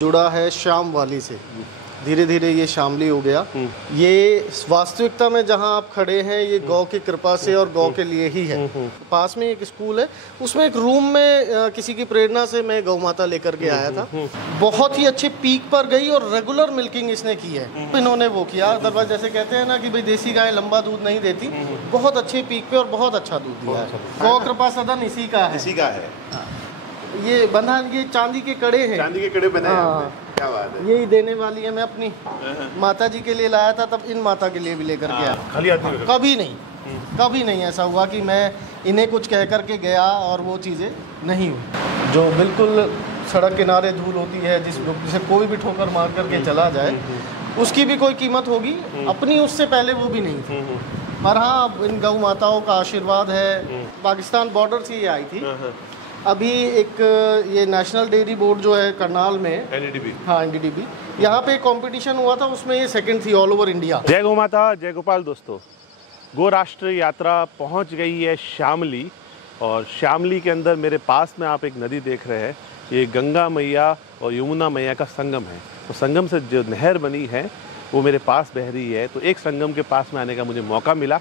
जुड़ा है शाम वाली से। धीरे धीरे ये शामली हो गया। ये वास्तविकता में जहाँ आप खड़े हैं ये गौ की कृपा से और गौ के लिए ही है। पास में एक स्कूल है, उसमें एक रूम में किसी की प्रेरणा से मैं गौ माता लेकर के आया था। बहुत ही अच्छे पीक पर गई और रेगुलर मिल्किंग इसने की है। इन्होंने वो किया, अदरवाइज जैसे कहते हैं ना कि भाई देसी गाय लंबा दूध नहीं देती, बहुत अच्छे पीक पे और बहुत अच्छा दूध दिया है। गौ कृपा सदन इसी का है। ये बंधा, ये चांदी के कड़े हैं, चांदी के कड़े बनाए हैं। क्या बात है। यही देने वाली है। मैं अपनी माता जी के लिए लाया था, तब इन माता के लिए भी लेकर के आया। खाली आदमी कभी नहीं ऐसा हुआ कि मैं इन्हें कुछ कह कर के गया और वो चीज़ें नहीं हुई। जो बिल्कुल सड़क किनारे धूल होती है, जिसे कोई भी ठोकर मार करके चला जाए, उसकी भी कोई कीमत होगी, अपनी उससे पहले वो भी नहीं थी। पर हाँ, इन गौ माताओं का आशीर्वाद है। पाकिस्तान बॉर्डर से ये आई थी। अभी एक ये नेशनल डेयरी बोर्ड जो है करनाल में, एनडीडीबी, हाँ एनडीडीबी, यहाँ पे एक कंपटीशन हुआ था, उसमें ये सेकंड थी ऑल ओवर इंडिया। जय गौ माता, जय गोपाल। दोस्तों, गो राष्ट्र यात्रा पहुँच गई है शामली, और शामली के अंदर मेरे पास में आप एक नदी देख रहे हैं। ये गंगा मैया और यमुना मैया का संगम है। तो संगम से जो नहर बनी है वो मेरे पास बह रही है। तो एक संगम के पास में आने का मुझे मौका मिला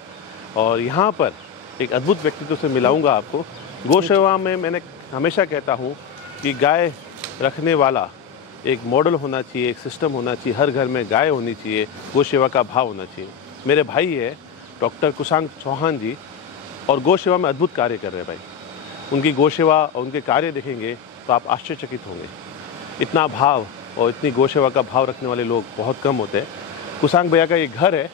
और यहाँ पर एक अद्भुत व्यक्तित्व से मिलाऊंगा आपको। गौ सेवा में मैंने हमेशा कहता हूँ कि गाय रखने वाला एक मॉडल होना चाहिए, एक सिस्टम होना चाहिए, हर घर में गाय होनी चाहिए, गौ सेवा का भाव होना चाहिए। मेरे भाई है डॉक्टर कुशांग चौहान जी, और गौ सेवा में अद्भुत कार्य कर रहे हैं भाई। उनकी गौ सेवा और उनके कार्य देखेंगे तो आप आश्चर्यचकित होंगे। इतना भाव और इतनी गौ सेवा का भाव रखने वाले लोग बहुत कम होते हैं। कुशांग भैया का ये घर है,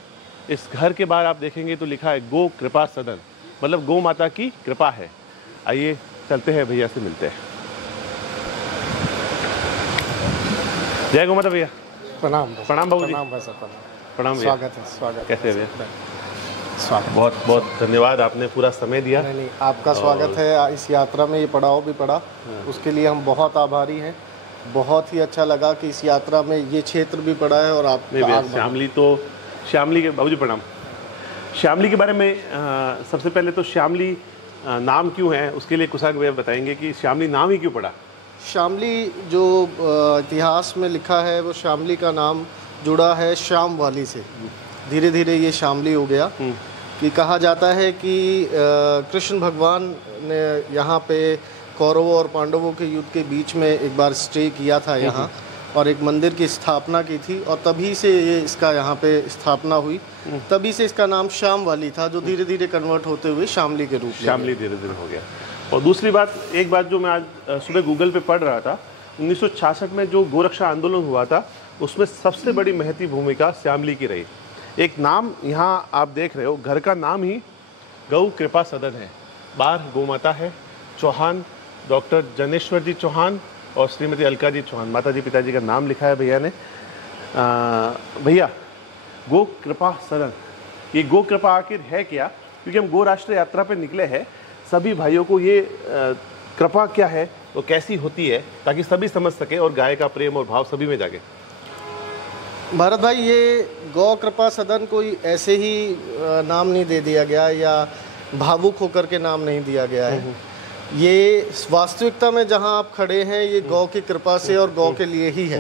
इस घर के बाहर आप देखेंगे तो लिखा है गो कृपा सदन, मतलब गौ माता की कृपा है। आइए चलते हैं, भैया से मिलते हैं। जय गौ माता भैया। प्रणाम। प्रणाम बाबू जी। प्रणाम भैया। स्वागत। कैसे हैं भैया? स्वागत। बहुत बहुत धन्यवाद, आपने पूरा समय दिया। नहीं, आपका स्वागत है। इस यात्रा में ये पड़ाव भी पड़ा, उसके लिए हम बहुत आभारी हैं। बहुत ही अच्छा लगा कि इस यात्रा में ये क्षेत्र भी पड़ा है और आप शामली के बाबूजी प्रणाम। शामली के बारे में सबसे पहले तो शामली नाम क्यों है, उसके लिए कुशांग भैया बताएंगे कि शामली नाम ही क्यों पड़ा। शामली जो इतिहास में लिखा है, वो शामली का नाम जुड़ा है शाम वाली से। धीरे धीरे ये शामली हो गया। कि कहा जाता है कि कृष्ण भगवान ने यहाँ पे कौरवों और पांडवों के युद्ध के बीच में एक बार स्टे किया था यहाँ, और एक मंदिर की स्थापना की थी, और तभी से ये इसका यहाँ पे स्थापना हुई। तभी से इसका नाम शाम वाली था, जो धीरे धीरे कन्वर्ट होते हुए शामली के रूप में शामली धीरे धीरे हो गया। और दूसरी बात, एक बात जो मैं आज सुबह गूगल पे पढ़ रहा था, 1966 में जो गोरक्षा आंदोलन हुआ था, उसमें सबसे बड़ी महती भूमिका शामली की रही। एक नाम यहाँ आप देख रहे हो, घर का नाम ही गौ कृपा सदन है। बाहर गौ माता है, चौहान, डॉक्टर जनेश्वर जी चौहान और श्रीमती अलका जी चौहान, माता जी पिताजी का नाम लिखा है भैया ने। भैया, गो कृपा सदन, ये गो कृपा आखिर है क्या? क्योंकि हम गो राष्ट्र यात्रा पे निकले हैं, सभी भाइयों को ये कृपा क्या है, वो कैसी होती है, ताकि सभी समझ सके और गाय का प्रेम और भाव सभी में जागे। भारत भाई, ये गौ कृपा सदन कोई ऐसे ही नाम नहीं दे दिया गया, या भावुक होकर के नाम नहीं दिया गया है। ये वास्तविकता में जहाँ आप खड़े हैं ये गौ की कृपा से और गौ के लिए ही है।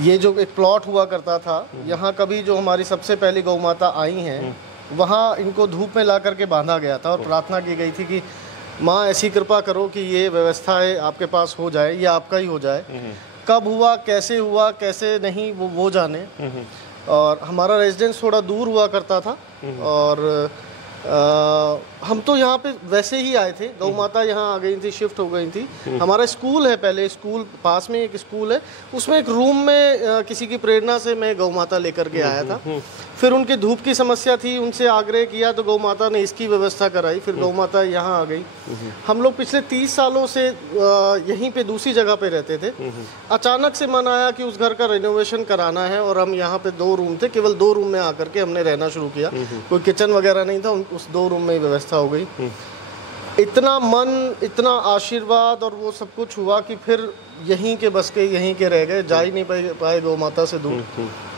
ये जो एक प्लॉट हुआ करता था यहाँ, कभी जो हमारी सबसे पहली गौ माता आई हैं, वहाँ इनको धूप में ला करके बांधा गया था और प्रार्थना की गई थी कि माँ ऐसी कृपा करो कि ये व्यवस्थाएं आपके पास हो जाए, ये आपका ही हो जाए। कब हुआ, कैसे नहीं, वो जाने। और हमारा रेजिडेंस थोड़ा दूर हुआ करता था, और हम तो यहाँ पे वैसे ही आए थे। गौ माता यहाँ आ गई थी, शिफ्ट हो गई थी। हमारा स्कूल है, पहले स्कूल पास में एक स्कूल है, उसमें एक रूम में किसी की प्रेरणा से मैं गौ माता लेकर के आया था। फिर उनकी धूप की समस्या थी, उनसे आग्रह किया तो गौ माता ने इसकी व्यवस्था कराई। फिर गौ माता यहाँ आ गई। हम लोग पिछले 30 सालों से यहीं पे दूसरी जगह पे रहते थे। अचानक से मन आया कि उस घर का रेनोवेशन कराना है, और हम यहाँ पे 2 रूम थे, केवल 2 रूम में आकर के हमने रहना शुरू किया। कोई किचन वगैरह नहीं था, उस 2 रूम में ही व्यवस्था हो गई। इतना मन, इतना आशीर्वाद और वो सब कुछ हुआ कि फिर यहीं के बस के यहीं के रह गए, जा ही नहीं पाए गौ माता से दूर।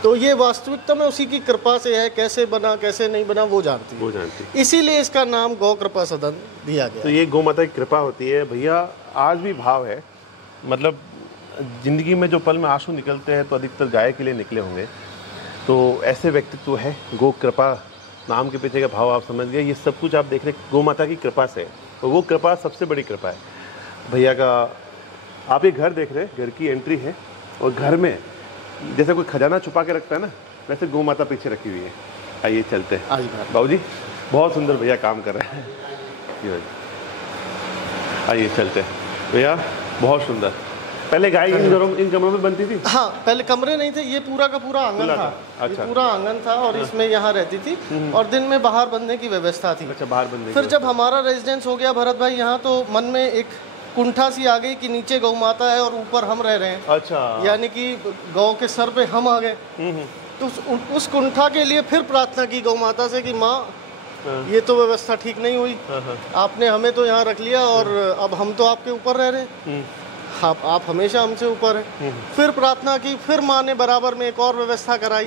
तो ये वास्तविकता में उसी की कृपा से है, कैसे बना कैसे नहीं बना वो जानती है। इसीलिए इसका नाम गौ कृपा सदन दिया गया। तो ये गौ माता की कृपा होती है भैया। आज भी भाव है, मतलब जिंदगी में जो पल में आंसू निकलते हैं तो अधिकतर गाय के लिए निकले होंगे। तो ऐसे व्यक्तित्व है, गौ कृपा नाम के पीछे का भाव आप समझ गए। ये सब कुछ आप देख रहे गौ माता की कृपा से, और वो कृपा सबसे बड़ी कृपा है भैया का। आप ये घर देख रहे हैं, घर की एंट्री है, और घर में जैसे कोई खजाना छुपा के रखता है ना, वैसे गौ माता पीछे रखी हुई है। आइए चलते हैं। बाबू जी बहुत सुंदर भैया काम कर रहे हैं। आइए चलते हैं भैया, बहुत सुंदर। पहले गाय इन कमरों में बनती थी? हाँ, पहले कमरे नहीं थे, ये पूरा का पूरा आंगन था। अच्छा। ये पूरा आंगन था और इसमें यहाँ रहती थी, और दिन में बाहर बनने की व्यवस्था थी। अच्छा, बाहर बनने। फिर जब हमारा रेजिडेंस हो गया भरत भाई यहाँ, तो मन में एक कुंठा सी आ गई कि नीचे गौ माता है और ऊपर हम रह रहे हैं। अच्छा। यानी कि गौ के सर पे हम आ गए। तो उस कुंठा के लिए फिर प्रार्थना की गौ माता से कि माँ, ये तो व्यवस्था ठीक नहीं हुई, आपने हमें तो यहाँ रख लिया और अब हम तो आपके ऊपर रह रहे हैं, आप हमेशा हमसे ऊपर हैं। फिर प्रार्थना की, फिर माँ ने बराबर में एक और व्यवस्था कराई।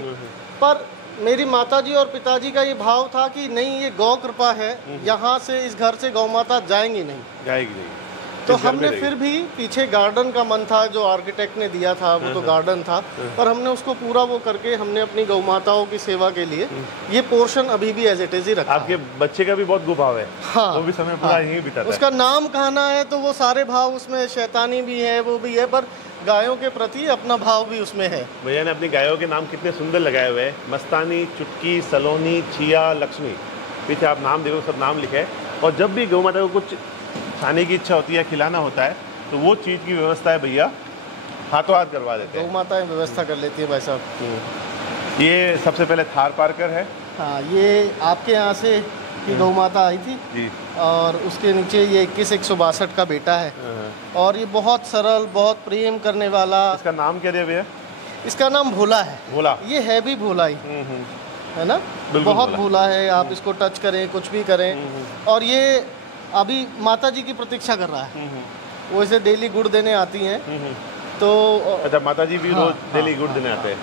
पर मेरी माताजी और पिताजी का ये भाव था कि नहीं, ये गौ कृपा है, यहाँ से इस घर से गौ माता जाएंगी नहीं। तो हमने फिर भी पीछे गार्डन का मन था, जो आर्किटेक्ट ने दिया था वो तो गार्डन था, पर हमने उसको पूरा वो करके हमने अपनी गौ माताओं की सेवा के लिए ये पोर्शन अभी भी एज इट इज ही रखा। आपके बच्चे का भी बहुत गो भाव है। हाँ, वो भी समय पूरा यहीं बिताता है। उसका नाम कहना है तो वो सारे भाव उसमें, शैतानी भी है, वो भी है, पर गायों के प्रति अपना भाव भी उसमें है। भैया ने अपनी गायों के नाम कितने सुंदर लगाए हुए हैं, मस्तानी, चुटकी, सलोनी, छिया, लक्ष्मी। पीछे आप नाम देखो, सब नाम लिखे है। और जब भी गौ माता को कुछ खाने की इच्छा होती है, खिलाना होता है, तो वो चीज़ की व्यवस्था है भैया, हाथों हाथ करवा देते हैं। गौ माताएं व्यवस्था कर लेती है भाई साहब। ये सबसे पहले थार पार्कर है। हाँ, ये आपके यहाँ से की गौ माता आई थी जी। और उसके नीचे ये 21,162 का बेटा है, और ये बहुत सरल, बहुत प्रेम करने वाला। इसका नाम क्या दिया भैया? इसका नाम भोला है। भोला, ये है भी भोला ही है ना, बहुत भोला है। आप इसको टच करें, कुछ भी करें। और ये अभी माता जी की प्रतीक्षा कर रहा है। वो इसे डेली गुड़ देने आती हैं। तो अच्छा, माता जी भी रोज डेली गुड़ देने आते हैं।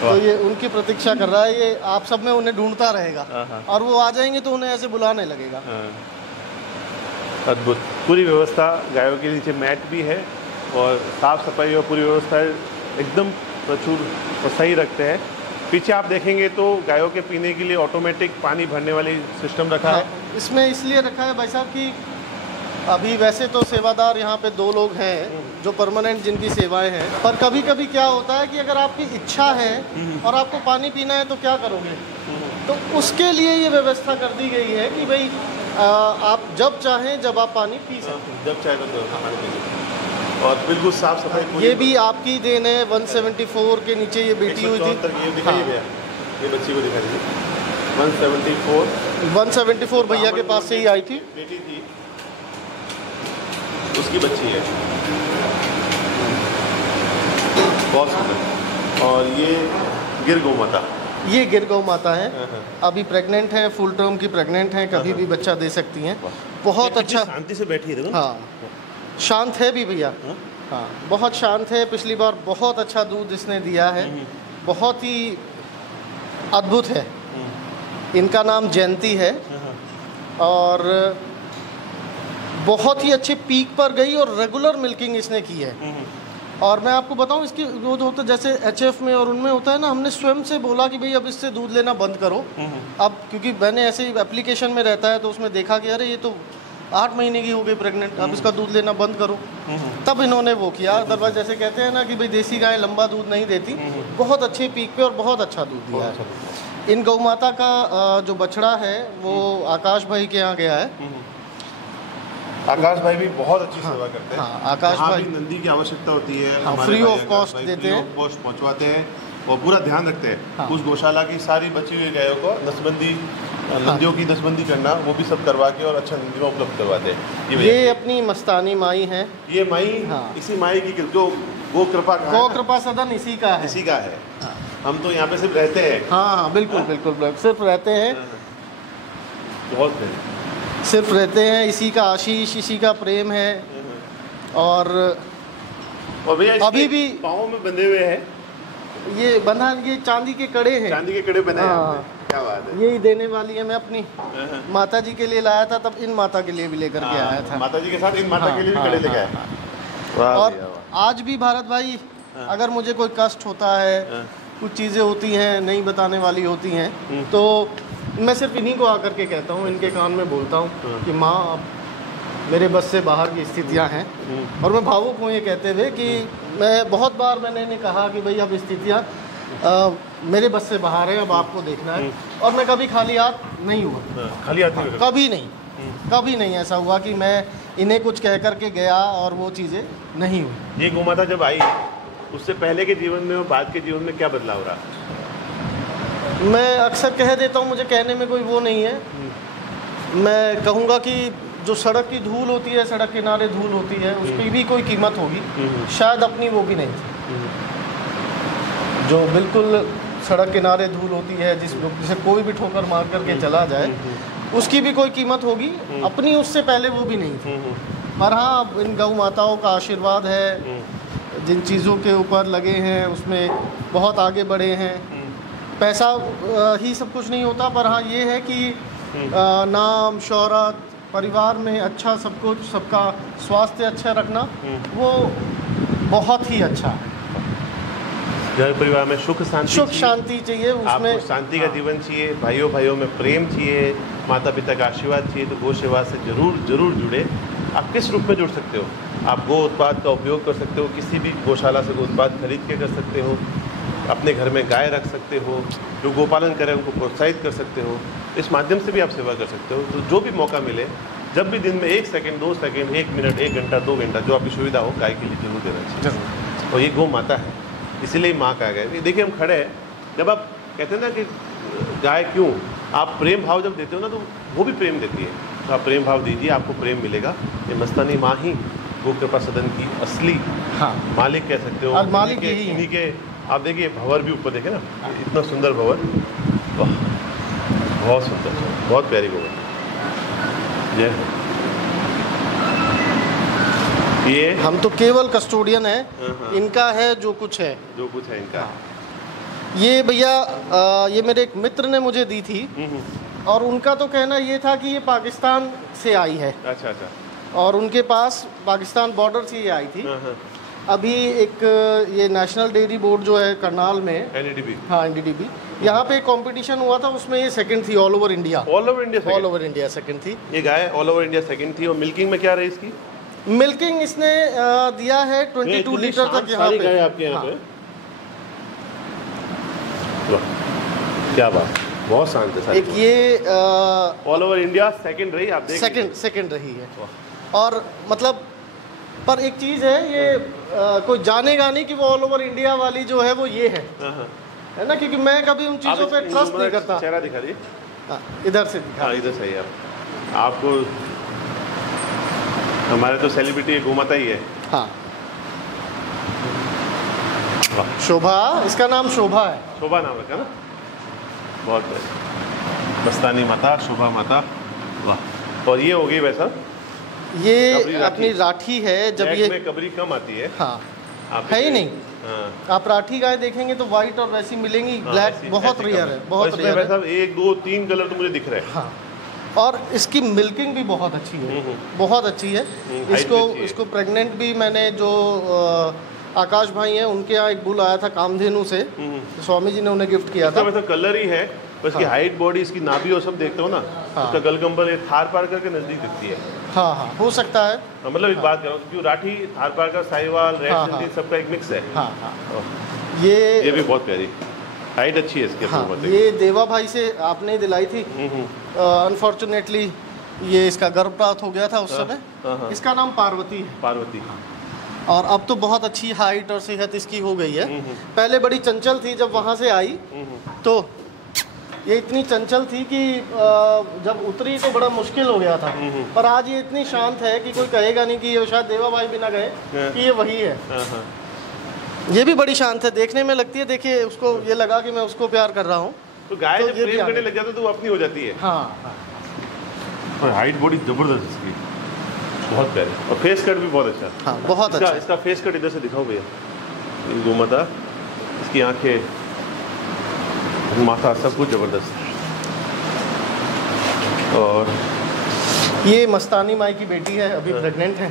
तो ये उनकी प्रतीक्षा कर रहा है। ये आप सब में उन्हें ढूंढता रहेगा, और वो आ जाएंगे तो उन्हें ऐसे बुलाने लगेगा। अद्भुत। पूरी व्यवस्था गायों के नीचे मैट भी है, और साफ सफाई और पूरी व्यवस्था एकदम प्रचुर और सही रखते हैं। पीछे आप देखेंगे तो गायों के पीने के लिए ऑटोमेटिक पानी भरने वाली सिस्टम रखा है। इसमें इसलिए रखा है भाई साहब कि अभी वैसे तो सेवादार यहाँ पे 2 लोग हैं जो परमानेंट, जिनकी सेवाएं हैं, पर कभी कभी क्या होता है कि अगर आपकी इच्छा है और आपको पानी पीना है तो क्या करोगे, तो उसके लिए ये व्यवस्था कर दी गई है कि भाई आप जब चाहें, जब आप पानी पी सकते हैं, जब चाहे तो पानी पी। और बिल्कुल साफ सफाई। ये भी आपकी देन है। 174 के नीचे ये बेटी हुई थी। ये बच्ची को दिखाइए। 174 भैया के पास से ही आई थी, बेटी थी, उसकी बच्ची है। बहुत सुंदर। और ये गिर गौ माता, ये गिर गौ माता है, अभी प्रेग्नेंट हैं, फुल टर्म की प्रेग्नेंट हैं, कभी भी बच्चा दे सकती हैं। बहुत अच्छा, शांति से बैठी है। हाँ, शांत है भी भैया। हाँ, बहुत शांत है। पिछली बार बहुत अच्छा दूध इसने दिया है, बहुत ही अद्भुत है। इनका नाम जयंती है, और बहुत ही अच्छे पीक पर गई, और रेगुलर मिल्किंग इसने की है। और मैं आपको बताऊं, इसकी वो जो होता है जैसे HF में और उनमें होता है ना, हमने स्वयं से बोला कि भाई अब इससे दूध लेना बंद करो। अब क्योंकि मैंने ऐसे ही एप्लीकेशन में रहता है, तो उसमें देखा कि अरे ये तो 8 महीने की हो गई प्रेग्नेंट, अब इसका दूध लेना बंद करो। तब इन्होंने वो किया। अदरवाइज जैसे कहते हैं ना कि भाई देसी गाय लंबा दूध नहीं देती, बहुत अच्छे पीक पे और बहुत अच्छा दूध दिया है। इन गौ माता का जो बछड़ा है वो आकाश भाई के यहाँ गया है। आकाश भाई भी बहुत अच्छी सेवा करते हैं। हाँ, आकाश भाई नंदी की आवश्यकता होती है, फ्री ऑफ कॉस्ट देते हैं, कॉस्ट पहुँचवाते हैं, और पूरा ध्यान रखते हैं। उस गौशाला की सारी बची हुई गायों को नसबंदी, नंदियों की नसबंदी करना, वो भी सब करवा के और अच्छा नंदियों उपलब्ध करवाते हैं। ये अपनी मस्तानी माई है। ये माई, इसी माई की जो गो कृपा, गौ कृपा सदन इसी का है। इसी का है। हम तो यहाँ पे सिर्फ रहते हैं। हाँ, बिल्कुल बिल्कुल, सिर्फ रहते हैं। बहुत सिर्फ रहते हैं, इसी का आशीष, इसी का प्रेम है। और भैया अभी भी पाँव में बंधे हुए हैं, ये बंधा, ये चांदी के कड़े हैं, चांदी के कड़े बने हैं हाँ। आपने। क्या बात है। यही देने वाली है। मैं अपनी माता जी के लिए लाया था, तब इन माता के लिए भी लेकर के आया था। माता जी के साथ इन माता हाँ, के लिए भी हाँ, कड़े लेके आए। हाँ, वाह और भैया, वाह। आज भी भारत भाई, अगर मुझे कोई कष्ट होता है, कुछ चीज़ें होती हैं नहीं बताने वाली होती हैं, तो मैं सिर्फ इन्हीं को आकर के कहता हूँ, इनके कान में बोलता हूँ कि माँ, अब मेरे बस से बाहर की स्थितियाँ हैं। और मैं भावुक हूँ ये कहते हुए कि मैं बहुत बार मैंने कहा कि भाई अब स्थितियाँ मेरे बस से बाहर है, अब आपको देखना है। और मैं कभी खाली हाथ नहीं हुआ, खाली हाथ नहीं हुआ। कभी नहीं ऐसा हुआ कि मैं इन्हें कुछ कह कर के गया और वो चीज़ें नहीं हुई। ये गोमाता जब आई, उससे पहले के जीवन में और बाद के जीवन में क्या बदलाव रहा? मैं अक्सर कह देता हूँ, मुझे कहने में कोई वो नहीं है। मैं कहूँगा कि जो सड़क की धूल होती है, सड़क किनारे धूल होती है, उसकी भी कोई कीमत होगी, शायद अपनी वो भी नहीं थी। जो बिल्कुल सड़क किनारे धूल होती है, जिसे कोई भी ठोकर मार करके चला जाए, उसकी भी कोई कीमत होगी, अपनी उससे पहले वो भी नहीं थी। पर हाँ, इन गौ माताओं का आशीर्वाद है, जिन चीज़ों के ऊपर लगे हैं उसमें बहुत आगे बढ़े हैं। पैसा ही सब कुछ नहीं होता, पर हाँ ये है कि नाम, शोहरत, परिवार में अच्छा सब कुछ, सबका स्वास्थ्य अच्छा रखना, वो बहुत ही अच्छा है। घर परिवार में सुख शांति चाहिए, उसमें आपको शांति का जीवन चाहिए, भाइयों भाइयों में प्रेम चाहिए, माता पिता का आशीर्वाद चाहिए, तो गो सेवा से जरूर जुड़े। आप किस रूप में जुड़ सकते हो? आप गो उत्पाद का उपयोग कर सकते हो, किसी भी गौशाला से गो उत्पाद खरीद के कर सकते हो, अपने घर में गाय रख सकते हो, जो गोपालन करें उनको प्रोत्साहित कर सकते हो, इस माध्यम से भी आप सेवा कर सकते हो। तो जो भी मौका मिले, जब भी दिन में 1 सेकंड, 2 सेकंड, 1 मिनट, 1 घंटा, 2 घंटा, जो आपकी सुविधा हो, गाय के लिए जरूर देना चाहिए। और ये गौ माता है, इसीलिए माँ कहा गया। देखिए हम खड़े हैं, जब आप कहते हैं ना कि गाय क्यों, आप प्रेम भाव जब देते हो ना, तो वो भी प्रेम देती है। तो आप प्रेम भाव दीजिए, आपको प्रेम मिलेगा। ये मस्तानी माँ ही गो कृपा सदन की असली मालिक कह सकते हो। मालिक यही इन्हीं के आप देखिए भंवर भी ऊपर देखे ना, इतना सुंदर भंवर, वाह बहुत सुंदर, बहुत प्यारी गौ। ये हम तो केवल कस्टोडियन है, इनका है जो कुछ है इनका। ये भैया ये मेरे एक मित्र ने मुझे दी थी, और उनका तो कहना ये था कि ये पाकिस्तान से आई है। अच्छा। और उनके पास पाकिस्तान बॉर्डर से ये आई थी। अभी एक ये नेशनल डेयरी बोर्ड जो है करनाल में, एनडीडीबी, हाँ एनडीडीबी, यहाँ पे एक कंपटीशन हुआ था, उसमें ये सेकंड थी ऑल ओवर इंडिया सेकंड थी। ये गाय ऑल ओवर इंडिया सेकंड थी। और मिल्किंग में क्या रही इसकी? मिल्किंग इसने दिया है 22 लीटर तक यहाँ पे। आपके यहाँ पे क्या बात, बहुत शांत है। एक ये ऑल ओवर इंडिया सेकंड रही, आप देख सेकंड रही है। और मतलब पर एक चीज़ है, ये कोई जानेगा नहीं कि वो ऑल ओवर इंडिया वाली जो है वो ये है ना, क्योंकि मैं कभी उन चीज़ों पे ट्रस्ट नहीं करता। चेहरा दिखा दिए, इधर से दिखा। इधर सही है। आपको हमारे तो सेलिब्रिटी गोमाता ही है। हाँ, शोभा, इसका नाम शोभा है। शोभा नाम रखा ना, बहुत बढ़िया। मस्तानी माता, शोभा माता, वाह। और ये हो गई वैसा, ये अपनी राठी है। जब ये में कबरी कम आती है, हाँ है ही नहीं। आप राठी गाय देखेंगे तो वाइट और वैसी मिलेंगी, ब्लैक बहुत रेयर है, बहुत रेयर है। 1, 2, 3 कलर तो मुझे दिख रहे हैं। हाँ, और इसकी मिल्किंग भी बहुत अच्छी है, बहुत अच्छी है। इसको प्रेग्नेंट भी मैंने जो आकाश भाई हैं उनके यहाँ एक बुल आया था कामधेनु से, स्वामी जी ने उन्हें गिफ्ट किया था। वैसा कलर ही है, बस की हाइट, बॉडी, इसकी नाभि और सब देखते हो ना, उसका गलगंबर ये थार पारकर के नजदीक दिखती है। हाँ, हो सकता है। मतलब एक बात करो, क्यों राठी, थार पारकर, साहिवाल, रेड सिंधी, सबका एक मिक्स है। ये भी बहुत प्यारी हाइट, अच्छी है इसकी। ये देवा भाई से आपने दिलाई थी। अनफॉर्चुनेटली ये इसका गर्भ प्राप्त हो गया था उस समय। इसका नाम पार्वती है। पार्वती। और अब तो बहुत अच्छी हाइट और सेहत इसकी हो गई है। पहले बड़ी चंचल थी, जब वहाँ से आई तो ये इतनी चंचल थी कि जब उतरी तो बड़ा मुश्किल हो गया था। पर आज ये इतनी शांत है कि कोई कहेगा नहीं कि ये शायद देवा भाई भी ना गए कि ये वही है। ये भी बड़ी शांत है, देखने में लगती है। देखिए उसको ये लगा कि मैं उसको प्यार कर रहा हूँ, तो गाय जब प्रेम करने लग जाता है तो वो अपनी हो जाती है। हाँ। पर हाइट बड़ी ज़बरदस्त इसकी, बहुत प्यारी। और फेस कट भी बहुत अच्छा। हाँ बहुत अच्छा। इसका फेस कट इधर से दिखाओ भैया, गौ माता, इसकी आंखें, माथा, सब कुछ ज़बरदस्त। और ये मस्तानी माई की बेटी है, अभी प्रेग्नेंट है।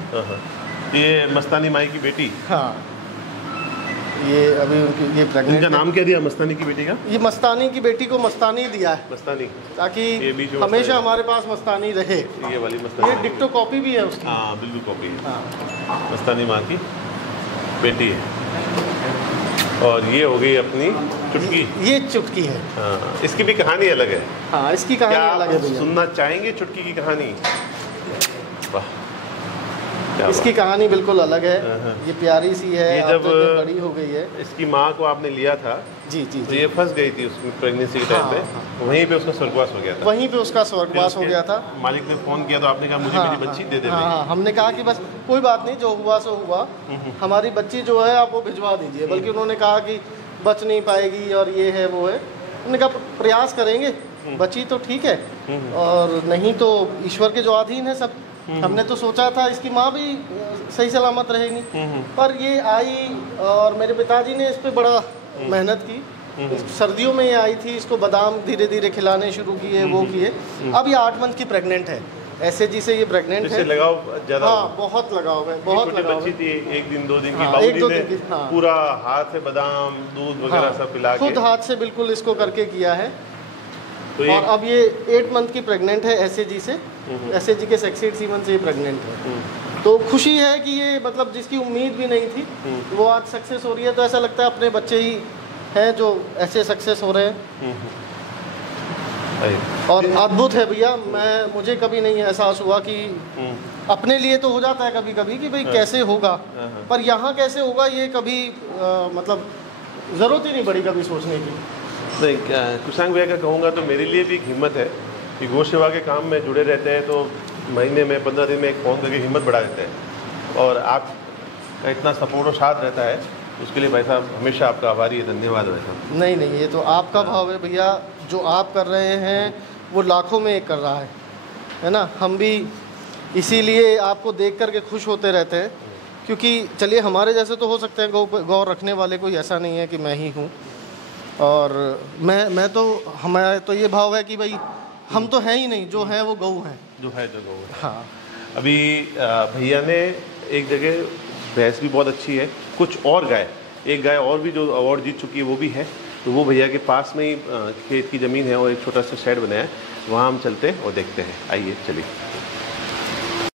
ये मस्तानी माई की बेटी। हाँ, ये अभी उनकी ये प्रेग्नेंट। इनका नाम क्या दिया मस्तानी की बेटी का? ये मस्तानी की बेटी को मस्तानी दिया है, मस्तानी, ताकि ये हमेशा हमारे पास मस्तानी रहे। ये वाली मस्तानी, ये डिक्टो कॉपी भी है उसकी। हाँ बिल्कुल कॉपी है। हाँ, मस्तानी माँ की बेटी है। और ये हो गई अपनी चुटकी। ये चुटकी है। हाँ, इसकी भी कहानी अलग है। हाँ, इसकी कहानी क्या अलग है भैया। सुनना चाहेंगे चुटकी की कहानी? वाह, क्या इसकी कहानी बिल्कुल अलग है। हाँ। ये प्यारी सी है, ये अब जब तो इतनी बड़ी हो गई है। इसकी माँ को आपने लिया था, जी जी तो जी, ये फंस गई थी उसमें प्रेगनेंसी के टाइम हाँ, पे। हाँ। वहीं पे उसका स्वर्गवास हो गया था। वहीं पे उसका स्वर्गवास हो फिर गया उसके था। मालिक ने फ़ोन किया तो आपने कहा मुझे मेरी बच्ची दे दे हाँ, भाई। हाँ, हमने कहा कि बस कोई बात नहीं, जो हुआ सो हुआ, हमारी बच्ची जो है आप वो भिजवा दीजिए। बल्कि उन्होंने कहा कि बच नहीं पाएगी और ये है वो है। उन्होंने कहा प्रयास करेंगे, बची तो ठीक है, और नहीं तो ईश्वर के जो अधीन है सब। हमने तो सोचा था इसकी माँ भी सही सलामत रहेगी, पर ये आई और मेरे पिताजी ने इस पे बड़ा मेहनत की। सर्दियों में ये आई थी, इसको बादाम धीरे धीरे खिलाने शुरू किए, वो किए। अब ये 8 मंथ की प्रेग्नेंट है, ऐसे जी से ये प्रेग्नेंट इससे है। लगाव ज़्यादा हाँ, बहुत लगाव है, बहुत छोटी लगाव बच्ची है। थी, 1 दिन 2 दिन की। हाँ, बाबूजी 1-2 ने दिन की, हाँ। पूरा हाथ से बादाम दूध वगैरह हाँ, सब पिला के, खुद हाथ से बिल्कुल इसको करके किया है। तो और अब ये 8 मंथ की प्रेग्नेंट है SAG से। SAG के सेक्सीड सीमन से ये प्रेग्नेंट है। तो खुशी है कि ये मतलब जिसकी उम्मीद भी नहीं थी वो आज सक्सेस हो रही है। तो ऐसा लगता है अपने बच्चे ही हैं जो ऐसे सक्सेस हो रहे हैं। और अद्भुत है भैया, मुझे कभी नहीं एहसास हुआ कि अपने लिए तो हो जाता है कभी कभी कि भाई कैसे होगा, पर यहाँ कैसे होगा ये कभी मतलब ज़रूरत ही नहीं पड़ी कभी सोचने की। नहीं, कुशांग भैया का कहूँगा तो मेरे लिए भी एक हिम्मत है कि गौ सेवा के काम में जुड़े रहते हैं, तो महीने में 15 दिन में एक फ़ोन करके हिम्मत बढ़ा देते हैं। और आपका इतना सपोर्ट और साथ रहता है, उसके लिए भाई साहब हमेशा आपका आभारी है। धन्यवाद भाई साहब। नहीं नहीं, ये तो आपका भाव है भैया, जो आप कर रहे हैं वो लाखों में एक कर रहा है ना। हम भी इसीलिए आपको देख कर के खुश होते रहते हैं, क्योंकि चलिए हमारे जैसे तो हो सकते हैं, गौ रखने वाले कोई ऐसा नहीं है कि मैं ही हूँ। और मैं तो, हमारा तो ये भाव है कि भाई हम तो हैं ही नहीं, जो हैं वो गऊ हैं, जो है जो गौ है। हाँ। अभी भैया ने एक जगह भैंस भी बहुत अच्छी है, कुछ और गाय, एक गाय और भी जो अवार्ड जीत चुकी है वो भी है। तो वो भैया के पास में ही खेत की ज़मीन है और एक छोटा सा शेड बनाया है, वहाँ हम चलते हैं और देखते हैं। आइए चलिए।